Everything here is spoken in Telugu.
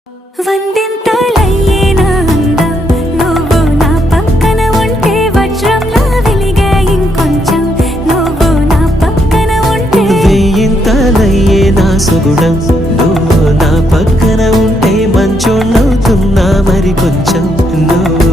వందింతలయ్యేనా అందం నువ్వు నా పక్కన ఉంటే వజ్రంలా వెలిగే ఇంకొంచెం నువ్వు నా పక్కన ఉంటే వెయ్యింతలయ్యేనా సుగుణం నువ్వు నా పక్కన ఉంటే మంచోళ్ళవుతున్నా మరి కొంచెం నువ్వు